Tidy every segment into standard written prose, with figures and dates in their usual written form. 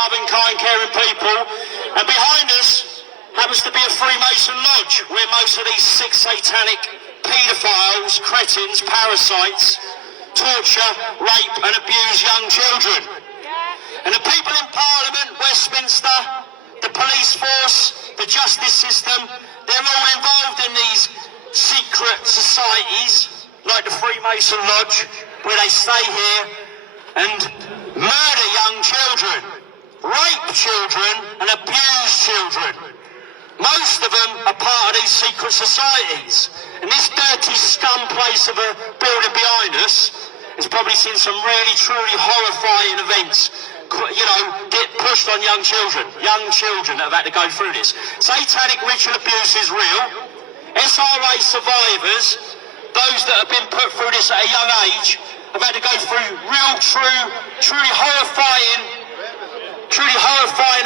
loving, kind, caring people, and behind us happens to be a Freemason lodge where most of these sick satanic paedophiles, cretins, parasites torture, rape and abuse young children. And the people in Parliament, Westminster, the police force, the justice system, they're all involved in these secret societies like the Freemason Lodge, where they stay here and murder young children, rape children and abuse children. Most of them are part of these secret societies. And this dirty scum place of a building behind us has probably seen some really, truly horrifying events, you know, get pushed on young children that have had to go through this. Satanic ritual abuse is real. SRA survivors, those that have been put through this at a young age, have had to go through real, truly horrifying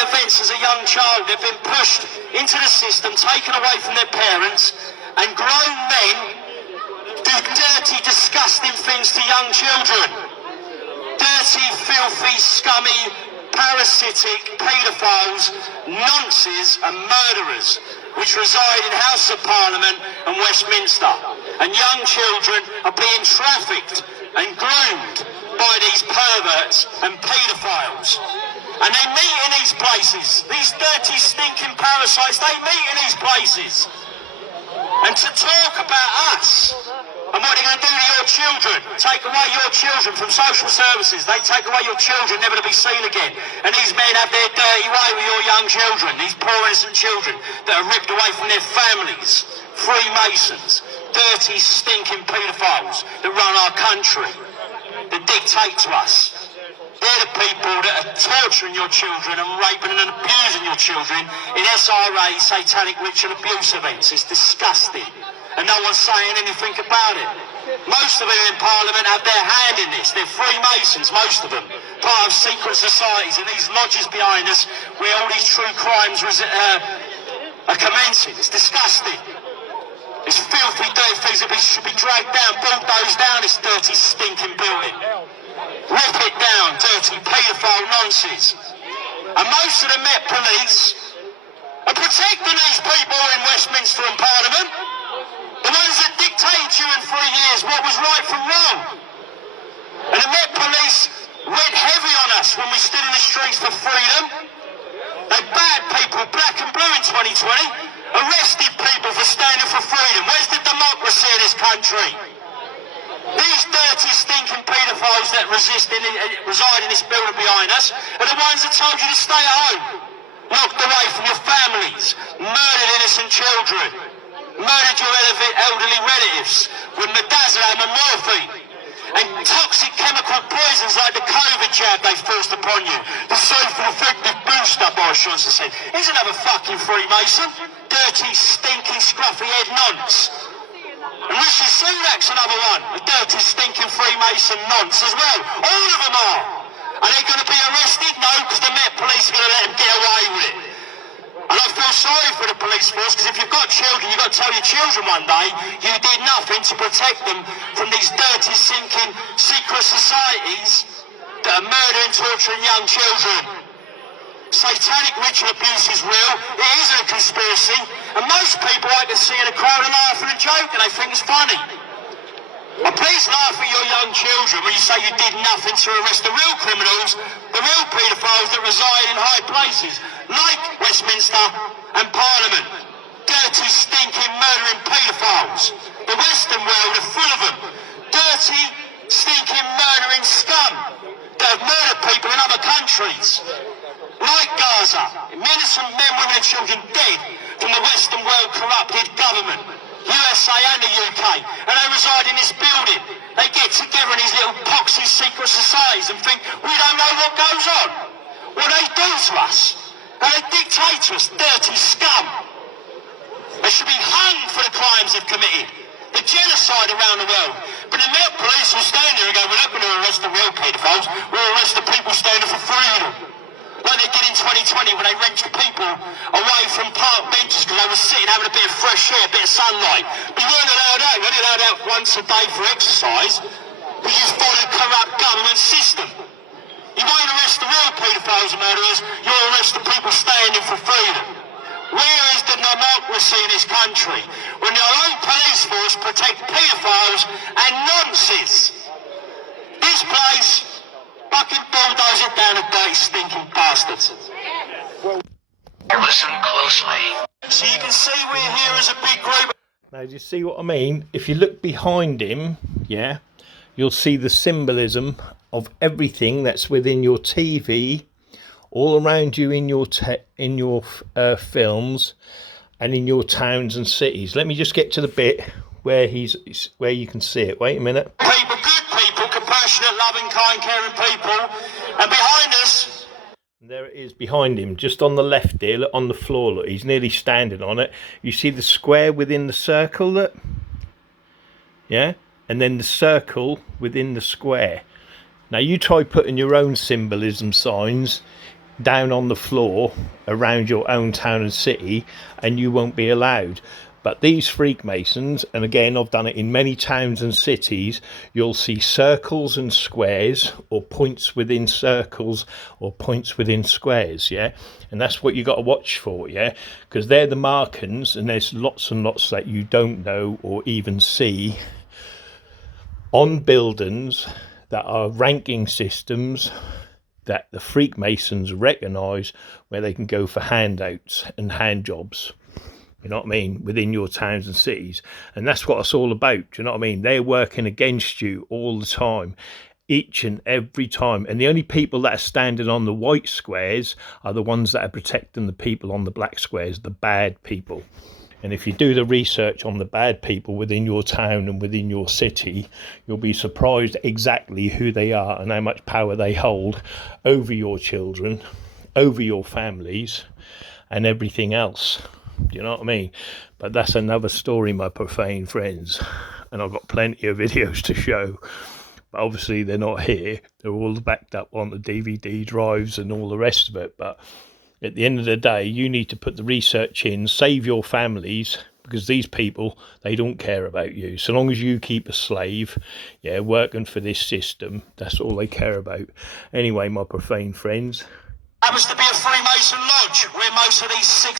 events as a young child. They've been pushed into the system, taken away from their parents, and grown men do dirty, disgusting things to young children. Dirty, filthy, scummy, parasitic paedophiles, nonces and murderers, which reside in House of Parliament and Westminster. And young children are being trafficked and groomed by these perverts and paedophiles. And they meet in these places. These dirty, stinking parasites, they meet in these places. And to talk about us and what they're going to do to your children, take away your children from social services, they take away your children, never to be seen again. And these men have their dirty way with your young children, these poor innocent children that are ripped away from their families. Freemasons, dirty, stinking paedophiles that run our country, that dictate to us. They're the people that are torturing your children and raping and abusing your children in SRA satanic ritual abuse events. It's disgusting. And no one's saying anything about it. Most of them in Parliament have their hand in this. They're Freemasons, most of them. Part of secret societies and these lodges behind us where all these true crimes are commencing. It's disgusting. It's filthy, dirty things that should be dragged down, bulldozed down this dirty, stinking building. Rip it down, dirty paedophile nonsense. And most of the Met Police are protecting these people in Westminster and Parliament. The ones that dictate to you in 3 years what was right from wrong. And the Met Police went heavy on us when we stood in the streets for freedom. They banned people, black and blue in 2020, arrested people for standing for freedom. Where's the democracy in this country? These dirty, stinking paedophiles that reside in this building behind us are the ones that told you to stay at home, locked away from your families, murdered innocent children, murdered your elderly relatives with midazolam and morphine, and toxic chemical poisons like the COVID jab they forced upon you. The self-effective booster, Boris Johnson said. He's another fucking Freemason. Dirty, stinking, scruffy-head nonce. And Rishi Sunak's another one, a dirty, stinking Freemason nonce as well. All of them are. Are they going to be arrested? No, because the Met Police are going to let them get away with it. And I feel sorry for the police force, because if you've got children, you've got to tell your children one day you did nothing to protect them from these dirty, sinking, secret societies that are murdering, torturing young children. Satanic ritual abuse is real, it isn't a conspiracy, and most people I can see in a crowd are laughing and joking, they think it's funny. Well, please laugh at your young children when you say you did nothing to arrest the real criminals, the real paedophiles that reside in high places, like Westminster and Parliament. Dirty, stinking, murdering paedophiles. The Western world are full of them. Dirty, stinking, murdering scum that have murdered people in other countries. Like Gaza, innocent men, women and children dead from the Western world corrupted government, USA and the UK, and they reside in this building. They get together in these little poxy secret societies and think, we don't know what goes on. What they do to us, and they dictate to us, dirty scum. They should be hung for the crimes they've committed, the genocide around the world. But the Met Police will stand there and go, we're not going to arrest the real paedophiles, we'll arrest the people standing for freedom. Like they did in 2020 when they wrenched people away from park benches because they were sitting having a bit of fresh air, a bit of sunlight. But you weren't allowed out. You only allowed out once a day for exercise because you followed corrupt government system. You won't arrest the real paedophiles and murderers, you'll arrest the people standing for freedom. Where is the democracy in this country when your own police force protect paedophiles and nonsense? This place fucking bulldoze it down a dirty stinking bastards. Listen closely. So you can see we're here as a big group. Now, do you see what I mean? If you look behind him, yeah, you'll see the symbolism of everything that's within your TV, all around you in your films, and in your towns and cities. Let me just get to the bit where where you can see it. Wait a minute. People, good people, compassionate, loving, kind, caring people, and behind us. There it is behind him, just on the left here, look, on the floor, look, he's nearly standing on it. You see the square within the circle, look? Yeah? And then the circle within the square. Now you try putting your own symbolism signs down on the floor around your own town and city, and you won't be allowed. But these Freemasons, and again I've done it in many towns and cities, you'll see circles and squares, or points within circles, or points within squares, yeah? And that's what you got to watch for, yeah? Because they're the markings, and there's lots and lots that you don't know or even see on buildings that are ranking systems that the Freemasons recognise, where they can go for handouts and hand jobs. You know what I mean? Within your towns and cities. And that's what it's all about. Do you know what I mean? They're working against you all the time. Each and every time. And the only people that are standing on the white squares are the ones that are protecting the people on the black squares, the bad people. And if you do the research on the bad people within your town and within your city, you'll be surprised exactly who they are and how much power they hold over your children, over your families, and everything else. Do you know what I mean? But that's another story, my profane friends, and I've got plenty of videos to show, but obviously they're not here. They're all backed up on the DVD drives and all the rest of it. But at the end of the day, you need to put the research in, save your families, because these people, they don't care about you. So long as you keep a slave, yeah, working for this system, that's all they care about. Anyway, my profane friends, Happens to be a Freemason lodge where most of these six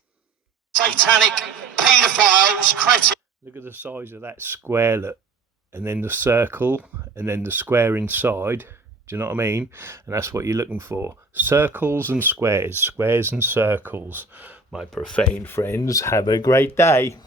satanic paedophiles, cretins. look at the size of that square, look, and then the circle, and then the square inside. Do you know what I mean? And that's what you're looking for. Circles and squares, squares and circles. My profane friends, have a great day.